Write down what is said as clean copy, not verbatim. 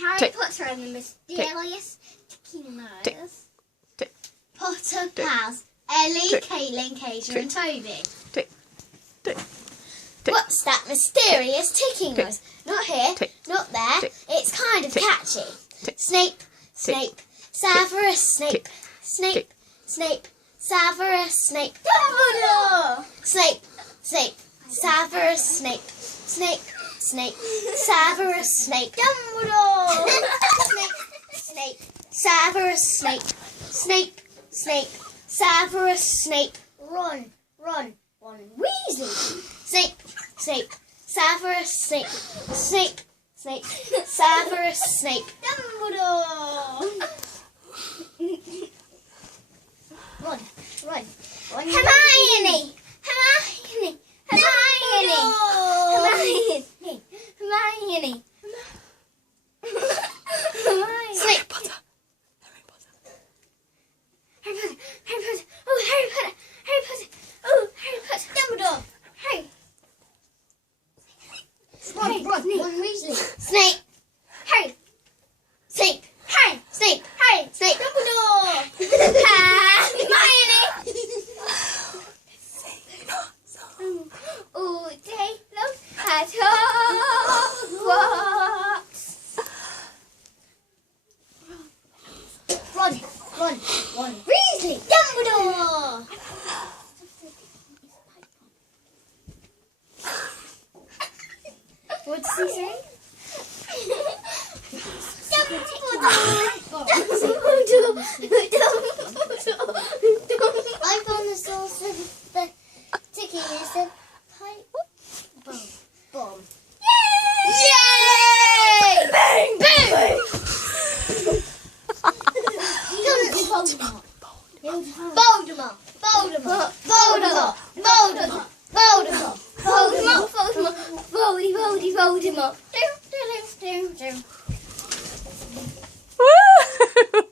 Harry Potter and the mysterious ticking nose. Potter pals Ellie, Caitlin, Caja and Toby. What's that mysterious ticking noise? Not here, not there. It's kind of catchy. Snape, Snape, Severus Snape, Snape, Snape, Severus Snape. Dumbledore! Snape, Snape, Severus Snape, Snape, Snape, Severus Snape. Dumbledore! Snape, Snape, Severus Snape, Snape, Snape, Severus Snape. Run, Ron Weasley. Snape, Snape, Severus Snape, Snape, Snape, Severus Snape. Dumbledore! Run. Hermione! Hermione! Snape. Potter. Harry Potter. Oh, Harry Potter. Oh, Harry Potter. Dumbledore. Harry. Ron Weasley. Snape. Harry. Snape. Harry. Snape. Dumbledore. Hermione. Oh, they look at Hogwarts. Ron Weasley. Dumbledore. What does he say? Dumbledore. I found the source of the ticking. It said pipe bomb. Yay! Bang! Bang! Voldemort.